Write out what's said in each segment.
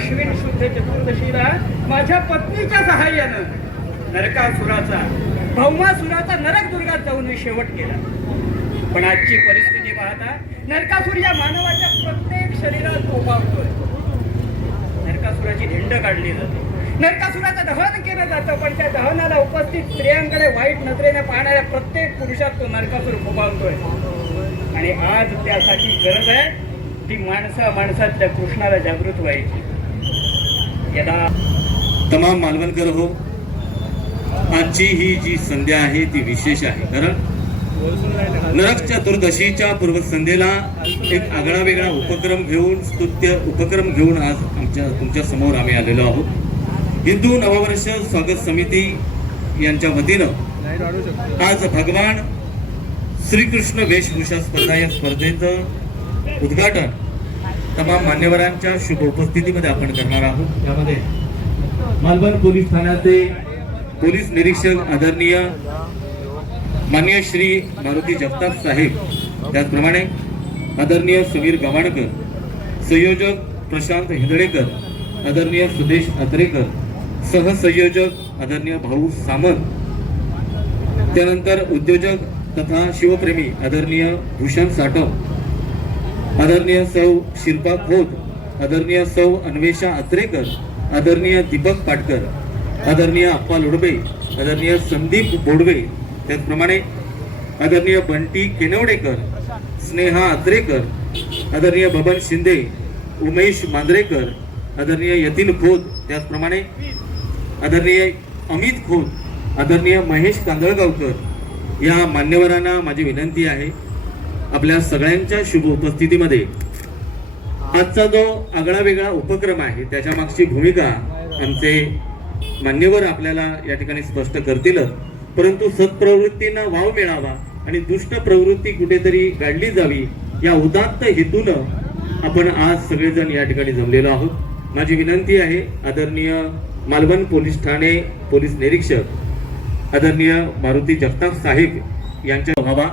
अश्विन शुद्ध चतुर्दशीला माझ्या पत्नीच्या सहाय्यानं नरकासुराचा भौमासुराचा नरक दुर्गात जाऊन मी शेवट केला. पण आजची परिस्थिती पाहता नरकासूर या मानवाच्या प्रत्येक शरीरात फोपावतोय नरकासुराची धिंड काढली जाते. नरकासुराचं दहन केलं जातं पण त्या दहनाला उपस्थित स्त्रियांकडे वाईट नजरेने पाहणाऱ्या प्रत्येक पुरुषात तो नरकासूर फोपावतोय आणि आज त्यासाठी गरज आहे ती माणसा माणसातल्या कृष्णाला जागृत व्हायची. तमाम मालवणकर हो आजची ही जी संध्या आहे ती विशेष आहे. कारण नरक चतुर्दशीच्या पूर्वसंध्येला एक आगळा वेगळा उपक्रम घेऊन स्तुत्य उपक्रम घेऊन आज आमच्या तुमच्यासमोर आम्ही आलेलो आहोत. हिंदू नववर्ष स्वागत समिती यांच्या वतीनं आज भगवान श्रीकृष्ण वेशभूषा स्पर्धा या स्पर्धेचं उद्घाटन तमाम मान्यवरांच्या शुभ उपस्थितीमध्ये आपण करणार आहोत. यामध्ये मालवण पोलीस ठाण्याचे पोलीस निरीक्षक आदरणीय मान्य श्री मारुती जगताप साहेब त्याचप्रमाणे आदरणीय समीर गव्हाणकर संयोजक प्रशांत हिंदळेकर आदरणीय सुदेश अत्रेकर सहसंयोजक आदरणीय भाऊ सामंत त्यानंतर उद्योजक तथा शिवप्रेमी आदरणीय भूषण साठव आदरणीय सौ शिल्पा खोत आदरणीय सौ अन्वेषा अत्रेकर आदरणीय दीपक पाटकर आदरणीय अप्पा लोडबे आदरणीय संदीप बोडवे त्याचप्रमाणे आदरणीय बंटी केनवडेकर स्नेहा अत्रेकर आदरणीय बबन शिंदे उमेश मांद्रेकर आदरणीय यतीन खोत त्याचप्रमाणे आदरणीय अमित खोत आदरणीय महेश कांदळगावकर या मान्यवरांना माझी विनंती आहे. आपल्या सगळ्यांच्या शुभ उपस्थितीमध्ये. आजचा जो आगळा वेगळा उपक्रम आहे त्याच्या मागची भूमिका आमचे मान्यवर आपल्याला या ठिकाणी स्पष्ट करतीलच परंतु सत्प्रवृत्तींना वाव मिळावा आणि दुष्ट प्रवृत्ती कुठेतरी गाडली जावी या उदात्त हेतूनं आपण आज सगळेजण या ठिकाणी जमलेलो आहोत. माझी विनंती आहे आदरणीय मालवण पोलीस ठाणे पोलीस निरीक्षक आदरणीय मारुती जगताप साहेब यांच्या व्हावा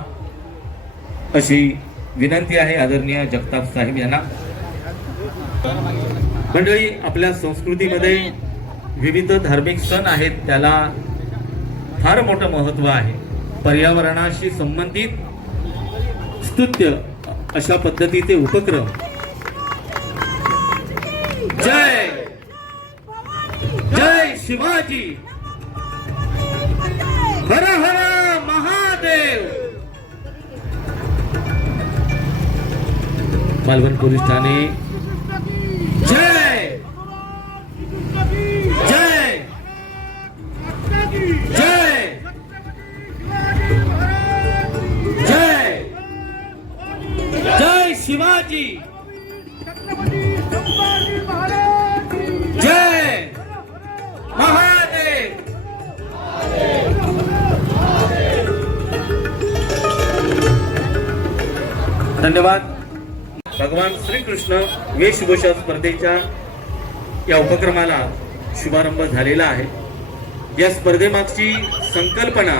अशी विनंती आहे आदरणीय जगताप साहेब यांना. मंडळी आपल्या संस्कृतीमध्ये विविध धार्मिक सण आहेत त्याला फार मोठं महत्त्व आहे. पर्यावरणाशी संबंधित स्तुत्य अशा पद्धतीचे उपक्रम. जय! जय शिवाजी! हर हर! मालवण पोलीस ठाणे जय! जय! जय! जय! जय शिवाजी! जय! महादेव! धन्यवाद। भगवान श्रीकृष्ण वेशभूषा स्पर्धेच्या या उपक्रमाला शुभारंभ झालेला आहे. या स्पर्धेमागची संकल्पना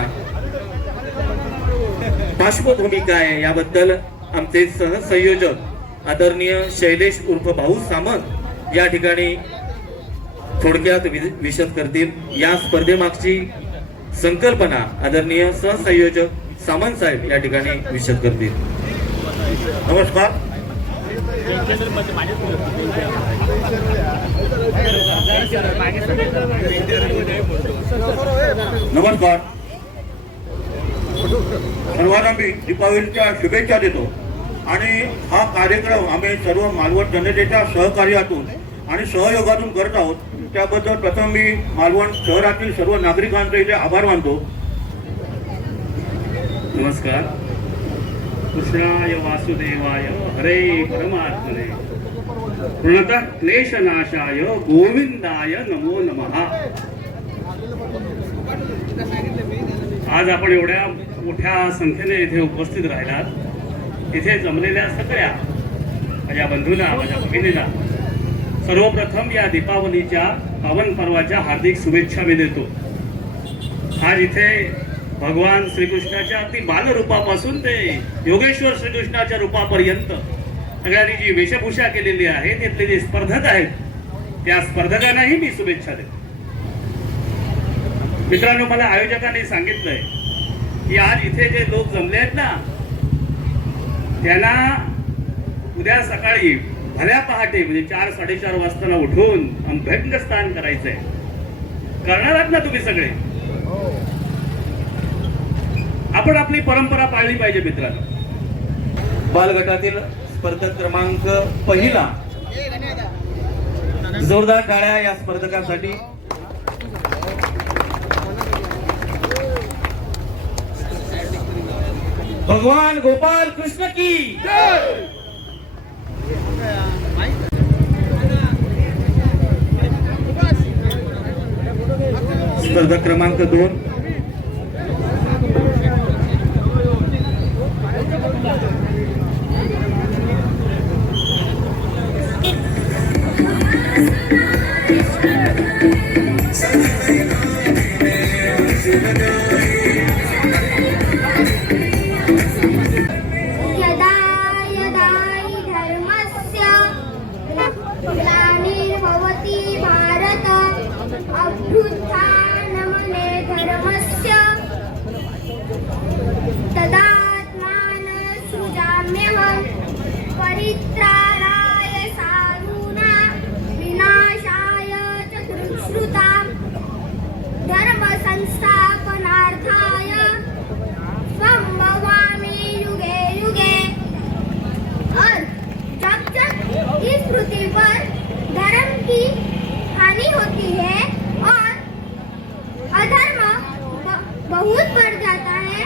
पार्श्वभूमी काय आहे याबद्दल आमचे सहसंयोजक आदरणीय शैलेश उर्फ भाऊ सामंत या ठिकाणी थोडक्यात विशद करतील. या स्पर्धेमागची संकल्पना आदरणीय सहसंयोजक सामंत साहेब या ठिकाणी विशद करतील. नमस्कार. नमस्कार. सर्वांना मी दीपावलीच्या शुभेच्छा देतो. आणि हा कार्यक्रम आम्ही सर्व मालवण जनतेच्या सहकार्यातून आणि सहयोगातून करत आहोत. त्याबद्दल प्रथम मी मालवण शहरातील सर्व नागरिकांचे इथे आभार मानतो. नमस्कार. कृष्णाय वासुदेवाय हरे परमात्मने। पूर्णतः क्लेशनाशाय गोविंदाय नमो नमः। आज आपण एवढ्या मोठ्या संख्येने इथे उपस्थित राहिलात. इथे जमलेल्या सगळ्या माझ्या बंधूला माझ्या भगिनीला सर्वप्रथम या दीपावलीच्या पावन पर्वाच्या हार्दिक शुभेच्छा मी देतो. आज इथे भगवान श्रीकृष्णाच्या अगदी बालरूपापासून ते योगेश्वर श्रीकृष्णाच्या रूपापर्यंत. सगळ्यांनी जी वेशभूषा केलेली आहे तिथले जे स्पर्धक आहेत त्या स्पर्धकांनाही मी शुभेच्छा देतो. मित्रांनो मला आयोजकांनी सांगितलंय की आज इथे जे लोक जमले आहेत ना त्यांना उद्या सकाळी भल्या पहाटे म्हणजे चार साडेचार वाजताना उठून अभ्यंग स्नान करायचंय. करणार आहात ना तुम्ही सगळे? आपण आपली परंपरा पाळली पाहिजे मित्रांनो. बालगटातील स्पर्धक क्रमांक पहिला. जोरदार टाळ्या या स्पर्धकांसाठी. भगवान गोपाल कृष्ण की स्पर्धक क्रमांक दोन यदा यदा हि धर्मस्य ग्लानिर्भवति भारत। अभ्युत्थानमने धर्मस्य तदात्मानं सृजाम्यहं परित्राणाय साधूना विनाशाय च कृच्छ्रुताम् धर्मसंस्थापनार्थाय संभवामि युगे युगे और जब जब इस पृथ्वी पर धर्म की हानि होती है और अधर्म ब- बहुत बढ़ जाता है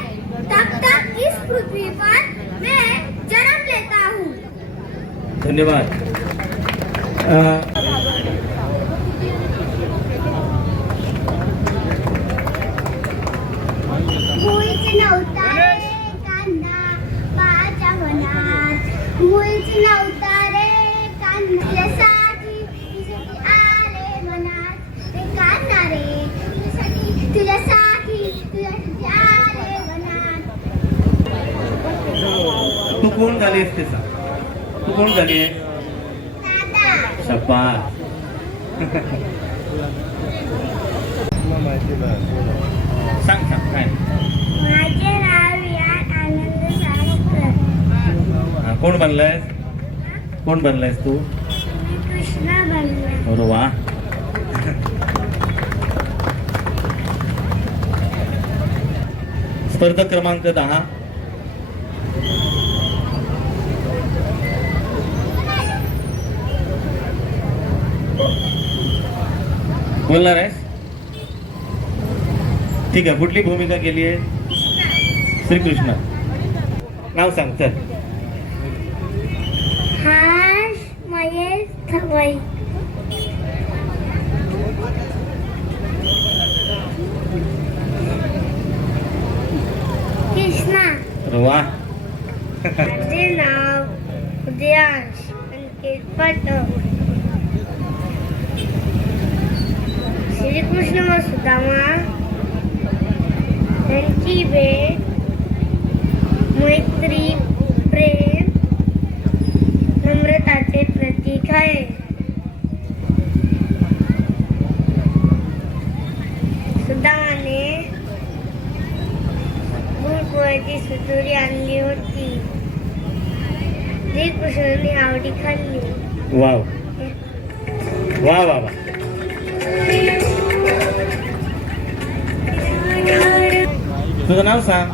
तब तक इस पृथ्वी पर मैं जन्म लेता हूँ धन्यवाद अं, मुळीच नव्हता रे कांदा माझ्या मनात मुळीच नव्हता रे कांदा तुझ्यासाठी तुझ्यासाठी आले मनात रे कांदा रे तुझ्यासाठी तुझ्यासाठी तुझ्यासाठी आले मनात. तू कोण झालीस ते सांग कोण झाली? शपा सांग सांग काय? हा, कोण बनलायस कोण बनलायस तू? अरे वा. स्पर्धक क्रमांक दहा. बोलणार आहेस ठीक आहे कुठली भूमिका केली आहे? श्रीकृष्ण. नाव सांग चल. कृष्णा. वा. माझे नाव उदयांश अंकित पाटव श्रीकृष्ण व सुदामा यांची भेट मैत्री प्रेम नम्रताचे प्रतीक आहे. सुदामाने गुळपोळ्याची सुतुरी आणली होती. श्रीकृष्णाने आवडी खाल्ली. वाव. वा वा वा तुझं नाव सांग.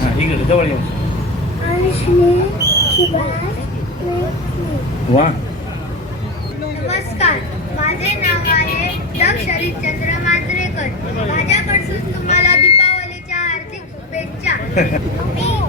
हा इकडे जवळ येऊ. वा. नमस्कार माझे नाव आहे दक्ष हरिश्चंद्र मांजरेकर. माझ्याकडून तुम्हाला दीपावलीच्या हार्दिक शुभेच्छा.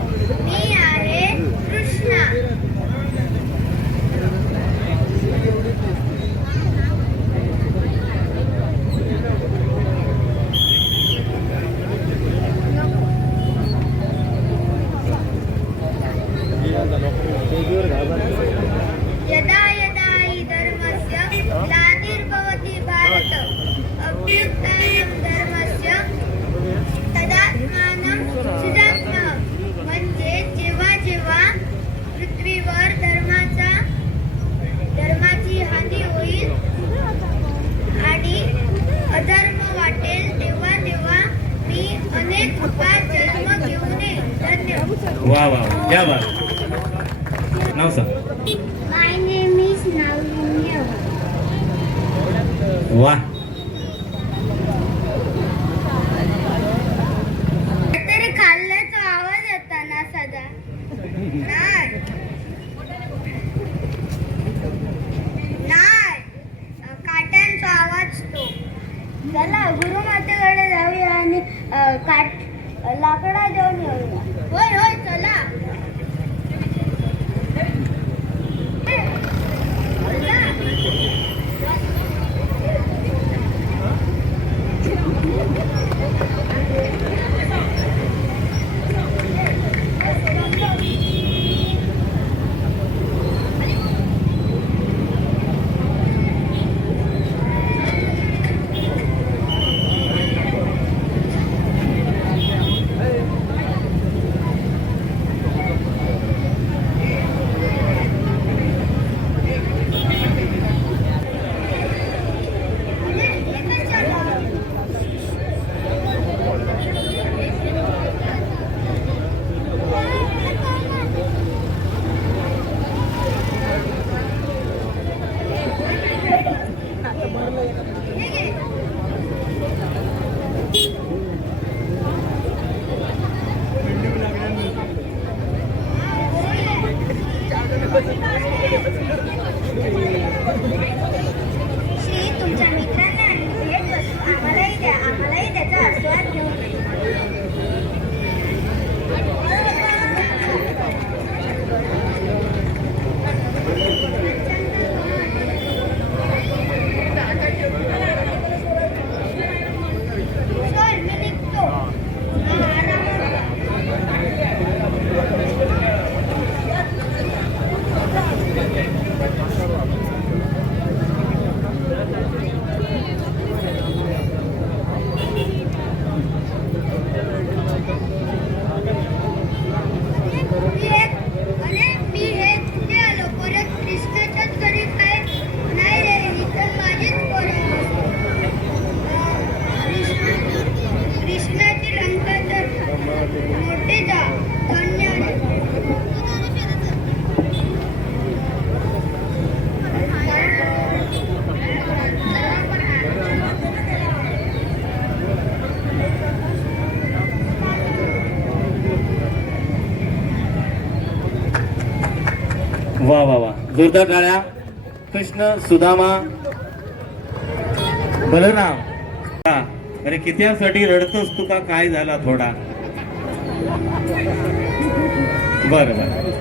जोरदार टाळ्या कृष्ण सुदामा बलराम. अरे कित्यासाठी रडतोस तुका काय झाला थोडा? बर बर.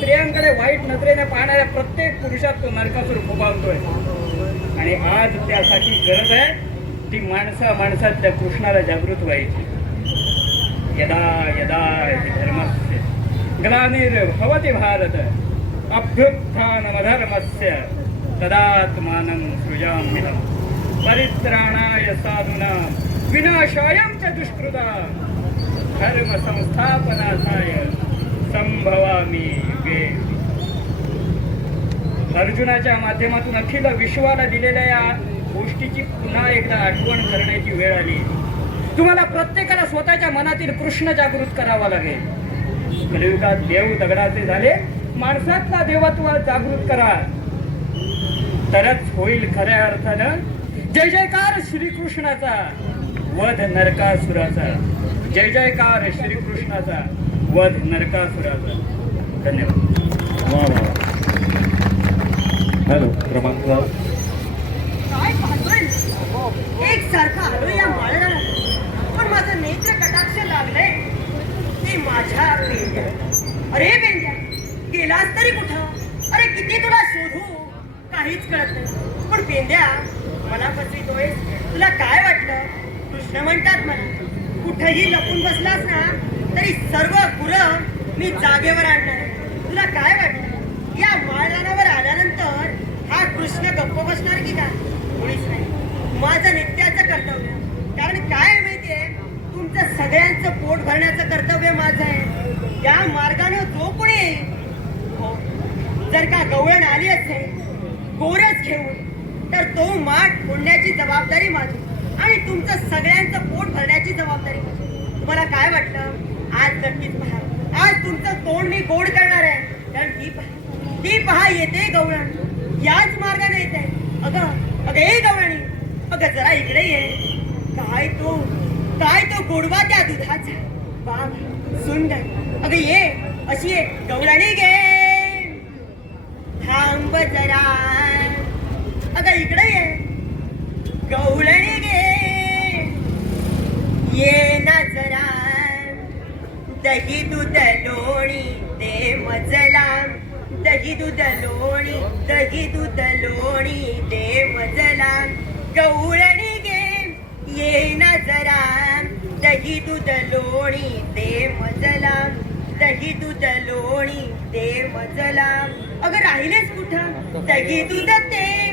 स्त्रियांकडे वाईट नजरेने पाहणाऱ्या प्रत्येक पुरुषात तो नरकासूर उभावतोय आणि आज त्यासाठी गरज आहे ती माणसा माणसात त्या कृष्णाला जागृत व्हायची. यदा यदा धर्मस्य ग्लानिर्भवती भारत अभ्युत्थानमधर्मस्य तदात्मानं सृजाम्यहं परित्राणाय साधूनां विनाशायं च दुष्कृता। धर्मसंस्थापनाथाय संभवामी वेद अर्जुनाच्या माध्यमातून अखिल विश्वाला दिलेल्या या गोष्टीची पुन्हा एकदा आठवण करण्याची वेळ आली. तुम्हाला प्रत्येकाला स्वतःच्या मनातील कृष्ण जागृत करावा लागेल. कलियुगात देव दगडाचे झाले माणसातला देवत्व जागृत करा. तरच होईल खऱ्या अर्थानं जय जयकार श्रीकृष्णाचा वध नरकासुराचा. जय जयकार श्रीकृष्णाचा. वध नरकासुराचा. धन्यवाद. हॅलो क्रमांक एक सारखा आलो या माळराला. पण माझं नेत्र कटाक्ष लागलंय. ते माझ्या पेंड्या अरे पेंड्या गेलास तरी कुठं? अरे किती तुला शोधू? काहीच कळत नाही. पण पेंड्या मला फसवितोय तुला काय वाटलं? कृष्ण म्हणतात मला कुठेही लपून बसलास ना तरी सर्व गुरं मी जागेवर आणणार तुला काय वाटलं या माळरानावर आल्यानंतर हा कृष्ण गप्प बसणार की काय? कोणीच नाही. माझं नित्याचं कर्तव्य. कारण काय आहे माहितीये तुमचं सगळ्यांचं पोट भरण्याचं कर्तव्य माझं आहे. या मार्गानं जो कोणी येईल, जर का गवळण आली असेल गोरच घेऊन तर तो माठ फोडण्याची जबाबदारी माझी. आणि तुमचं सगळ्यांचं पोट भरण्याची जबाबदारी माझी. तुम्हाला काय वाटलं आज नक्कीच पहा आज तुमचं तोंड मी गोड करणार आहे. कारण ती पहा ती पहा येते गवळण याच मार्गाने येते अगं अगं ए गवळणी अगं जरा इकडे ये. काय तो काय तो गोडवा त्या दुधाचा? बाग सुंदर. अगं ये अशी ये. गवळणी घे. थांब जरा. अगं इकडे ये. गवळणी घे. ये ना जरा. दही दूध लोणी दे मजला. दही दूध लोणी दही दूध लोणी दे मजला. गवळणी घे ये ना जरा. दही दूध लोणी दे मजला. दही दूध लोणी दे मजला. अगं राहिलेस कुठं? दही दूध ते.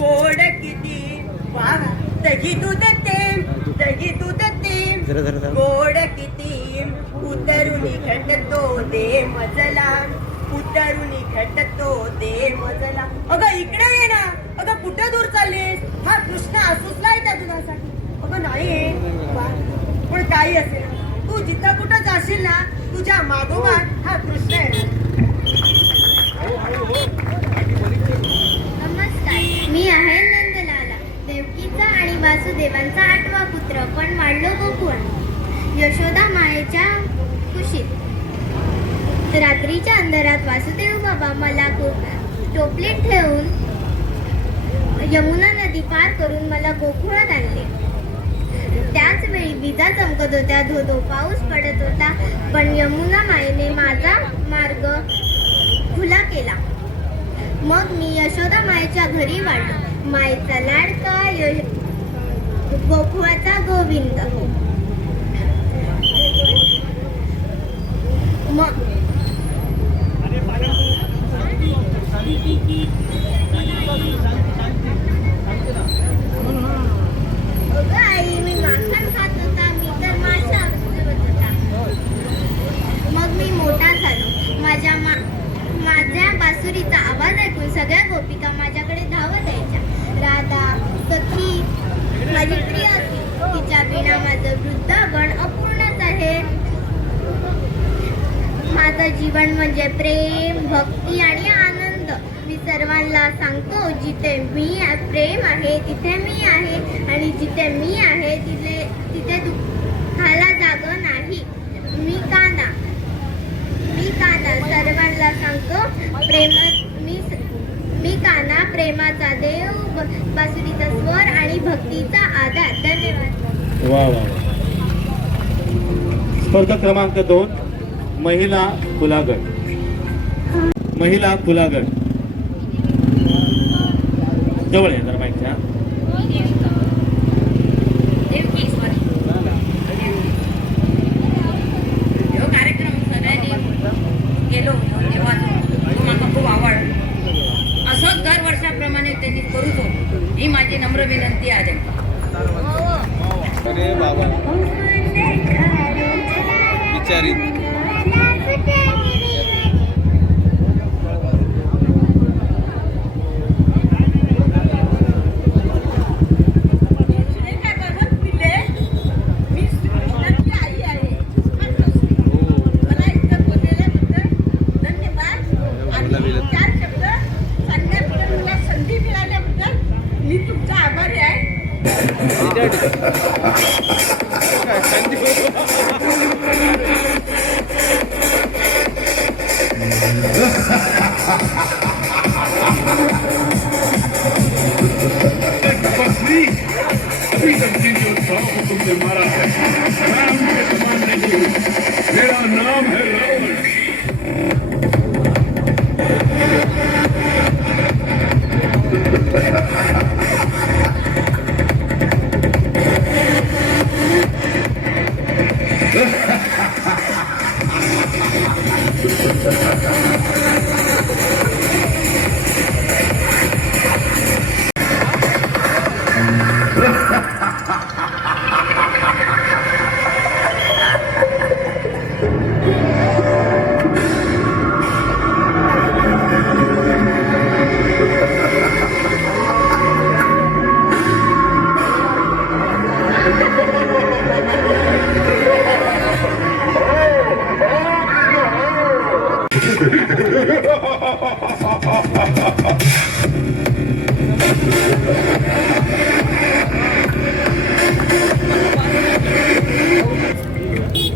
गोड किती? वा दही दूध ते. दही दूध ते. गोड किती? उतरुनी घटतो दे मजला. उतरुनी घटतो दे मजला. अगं इकडे ये ना. अगं कुठं दूर चाललीस? हा कृष्ण असूचलाय त्या दुधासाठी अगं नाही पण काही असेल. तू जिथं कुठं जाशील ना तुझ्या मागोमाग हा कृष्ण आहे. नमस्कार. मी आहे नंदलाला. देवकीचा आणि वासुदेवांचा आठवा पुत्र पण वाढलो गोकुळ यशोदा मायेच्या कुशीत रात्रीच्या अंधारात वासुदेव बाबा मला को- टोपलीत ठेवून यमुना नदी पार करून मला गोकुळात आणले. त्याच वेळी विजा चमकत होत्या धो धो पाऊस पडत होता पण यमुना मायेने माझा मार्ग खुला केला. मग मी यशोदा मायेच्या घरी वाढलो. मायेचा लाडका गोकुळाचा गोविंद मग अगं आई मी माखण खात होता मी तर मासा जेवत होता मग मी मोठा झालो माझ्या मा माझ्या बासुरीचा आवाज ऐकून सगळ्या गोपिका माझ्याकडे धावत यायच्या. राधा सखी माझी प्रिय तिच्या विना माझं वृद्धापण अपूर्णच आहे. माझं जीवन म्हणजे प्रेम भक्ती आणि आनंद. मी सर्वांना सांगतो जिथे मी प्रेम आहे तिथे मी आहे. आणि जिथे मी आहे तिथे तिथे दुःखाला जाग नाही. मी काना मी काना सर्वांना सांगतो प्रेम मी मी काना प्रेमाचा देव ब- बासुरीचा स्वर आणि भक्तीचा आधार. धन्यवाद. वा वा क्रमांक दोन. महिला खुलागट महिला खुलागट जवळ आहे जरा माहिती ही. माझी नम्र विनंती आहे अरे बाबा. Daddy.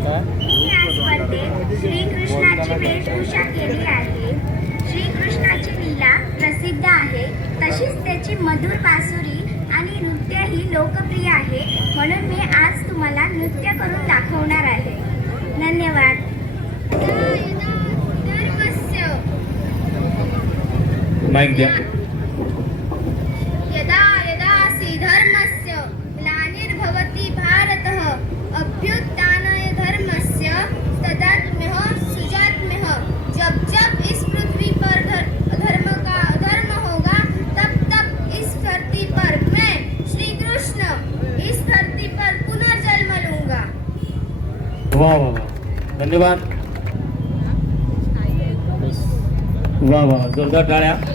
मी या स्पर्धेत श्रीकृष्णाची वेशभूषा केली आहे. श्रीकृष्णाची लीला प्रसिद्ध आहे. तशीच त्याची मधुर बासुरी आणि नृत्यही लोकप्रिय आहे. म्हणून मी आज तुम्हाला नृत्य करून दाखवणार आहे. धन्यवाद. माईक द्या यदा यदा हि धर्मस्य ग्लानिर्भवति भारतः अभ्युत्थानाय धर्मस्य तदात्म्यः सुजात्म्यः जब जब इस पृथ्वी पर धर- धर्म का धर्म होगा तब तब इस धरती पर मैं श्री कृष्ण इस धरती पर पुनर्जन्म लूंगा वा वा वा धन्यवाद. वा वा जोरदार टाळ्या.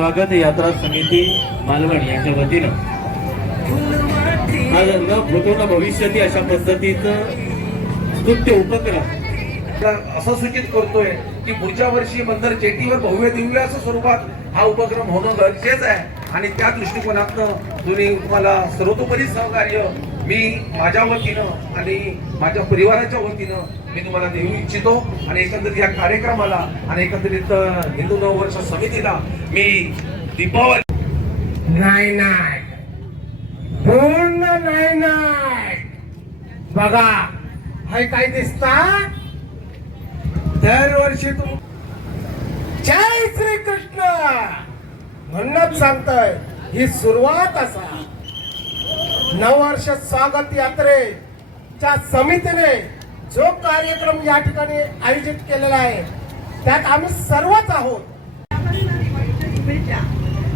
स्वागत यात्रा समिती मालवण यांच्या वतीनं. आज न भूतो न भविष्यती अशा पद्धतीचं स्तुत्य उपक्रम. असं सूचित करतोय की पुढच्या वर्षी मंतर चेटीवर भव्य दिव्य असं स्वरूपात हा उपक्रम होणं गरजेचं आहे. आणि त्या दृष्टिकोनातनं तुम्ही मला सर्वतोपरी सहकार्य मी माझ्या वतीनं आणि माझ्या परिवाराच्या वतीनं मी तुम्हाला देऊ इच्छितो आणि एकंदरीत या कार्यक्रमाला आणि एकंदरीत अं, हिंदू नववर्ष समितीला मी दीपावली नाही नाही. पूर्ण नाही नाही. बघा हे काय दिसता? दरवर्षी तुम जय श्री कृष्ण म्हणूनच सांगतय ही सुरुवात असा. नववर्ष स्वागत यात्रेच्या समितीने जो कार्यक्रम या ठिकाणी आयोजित केलेला आहे त्यात आम्ही सर्वच आहोत.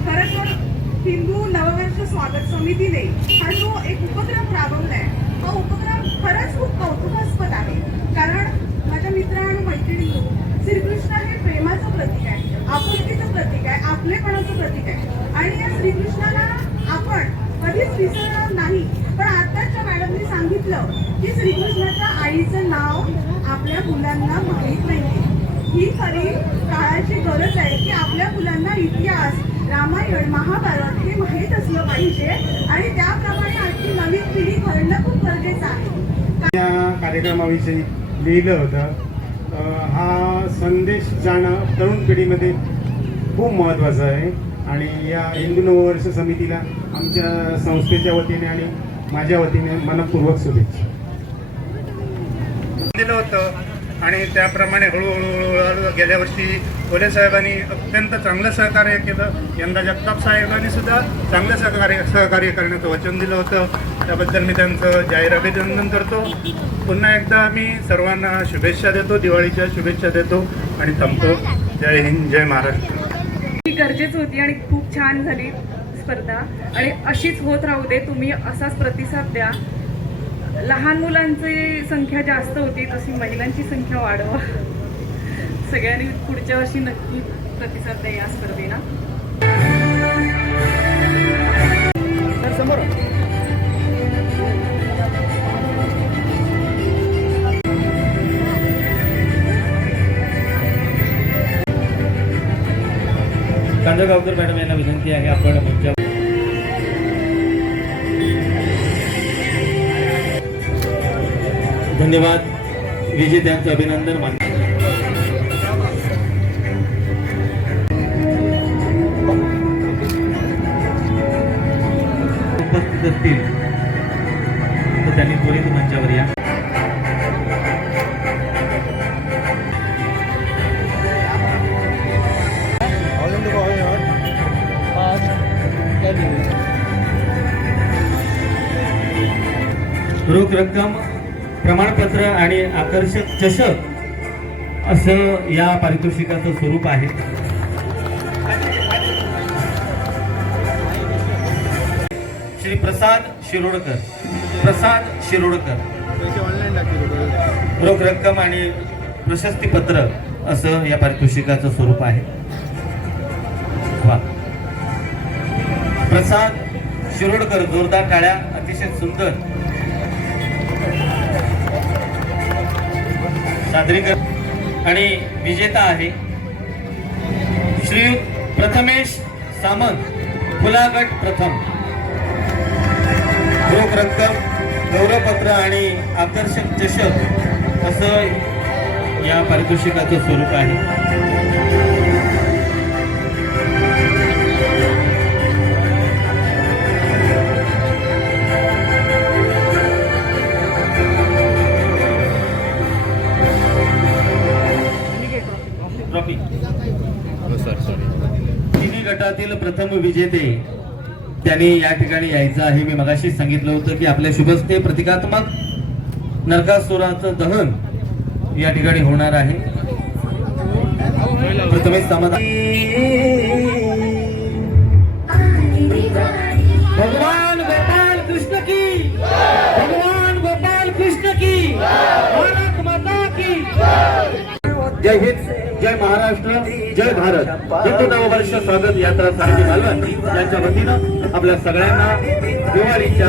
खरं तर हिंदू नववर्ष स्वागत समितीने हा जो एक उपक्रम राबवलाय हा उपक्रम खरंच खूप कौतुकास्पद आहे. कारण माझ्या मित्र आणि मैत्रिणी श्रीकृष्ण हे प्रेमाचं प्रतीक आहे आपुलकीचं प्रतीक आहे आपलेपणाचं प्रतीक आहे. आणि या श्रीकृष्णाला आपण कधीच विसरणार नाही. पण आताच्या मॅडमनी सांगितलं की श्रीकृष्णाच्या आईचं नाव आपल्या मुलांना माहीत नाही ही खरी काळाची गरज आहे की आपल्या मुलांना इतिहास रामायण महाभारत हे माहीत असलं पाहिजे आणि त्याप्रमाणे आजची नवीन पिढी घडणं खूप गरजेचं आहे. या कार्यक्रमाविषयी लिहिलं होतं. हा संदेश जाणं तरुण पिढीमध्ये खूप महत्त्वाचं आहे. आणि या हिंदू नववर्ष समितीला आमच्या संस्थेच्या वतीने आणि माझ्या वतीने मनपूर्वक शुभेच्छा. दिलं होतं. आणि त्याप्रमाणे हळूहळू हळूहळू गेल्या वर्षी कोले साहेबांनी अत्यंत चांगलं सहकार्य केलं. यंदा जगताप साहेबांनी सुद्धा चांगलं सहकार्य सहकार्य करण्याचं वचन दिलं होतं. त्याबद्दल मी त्यांचं जाहीर अभिनंदन करतो. पुन्हा एकदा मी सर्वांना शुभेच्छा देतो दिवाळीच्या शुभेच्छा देतो आणि थांबतो. जय हिंद जय महाराष्ट्र. ही गरजेच होती आणि खूप छान झाली स्पर्धा. आणि अशीच होत राहू दे तुम्ही असाच प्रतिसाद द्या. लहान मुलांची संख्या जास्त होती तशी महिलांची संख्या वाढवा. सगळ्यांनी पुढच्या वर्षी नक्की प्रतिसाद द्या या स्पर्धेला. कांदळगावकर मॅडम यांना विनंती आहे आपण पुढच्या धन्यवाद. विजेत्यांचं अभिनंदन मान उपस्थित असतील तर त्यांनी त्वरित मंचावर या. रोख रक्कम पात्र आणि आकर्षक चषक असं या पारितोषिकाचं स्वरूप आहे. श्री प्रसाद शिरोडकर. प्रसाद शिरोडकर. रोख रक्कम आणि प्रशस्ती पत्र असं या पारितोषिकाचं स्वरूप आहे. वा. प्रसाद शिरोडकर जोरदार टाळ्या अतिशय सुंदर. सादरीकरण. आणि विजेता आहे श्री प्रथमेश सामंत फुलागट प्रथम. रोख रक्कम गौरवपत्र आणि आकर्षक चषक असं या पारितोषिकाचं स्वरूप आहे. विजेते. त्यांनी या ठिकाणी यायचं आहे. मी मगाशी सांगितलं होतं की आपल्या शुभस्ते प्रतिकात्मक नरकासुराचं दहन या ठिकाणी होणार आहे. प्रथमेश सामंत भगवान गोपाल कृष्ण की. भगवान गोपाल कृष्ण की. भारत माता की. जय हिंद. जय महाराष्ट्र जय भारत. हिंदू नववर्ष स्वागत यात्रा समिती मालवण यांच्या वतीनं आपल्या सगळ्यांना दिवाळीच्या